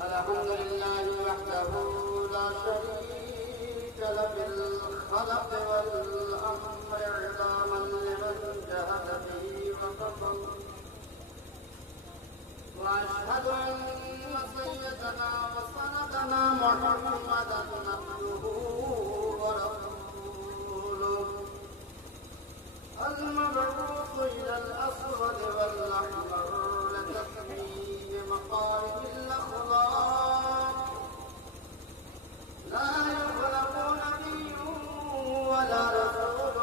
الحمد لله وحده لا شريك له في الخلق والأمر إعلاما لمن جهد به وكفر وأشهد أن سيدنا وسندنا محمدا عبده ورسوله المبعوث إلى الأسود والأحمر لتكميل مقالب الأخلاق لا يخلق نبي ولا رسول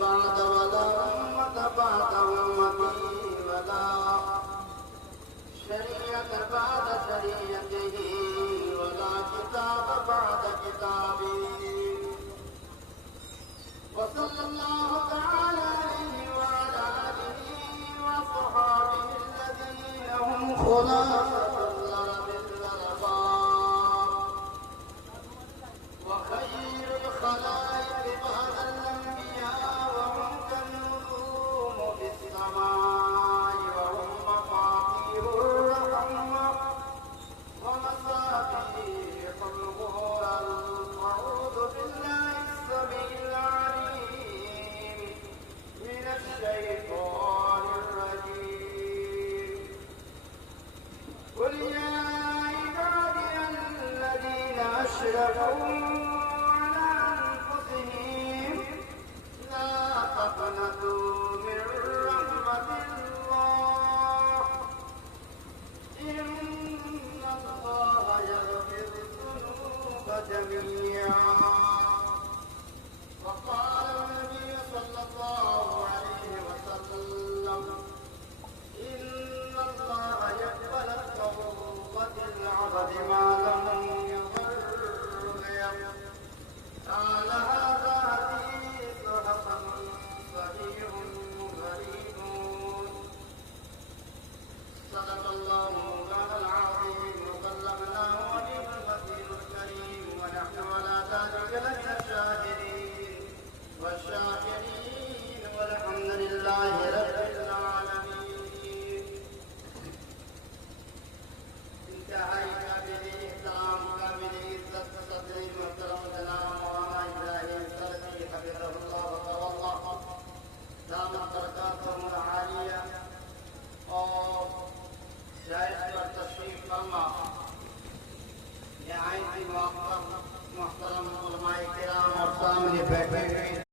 بعد ولا أمة بعد أمته ولا شريعة بعد شريعته ولا كتاب بعد كتابه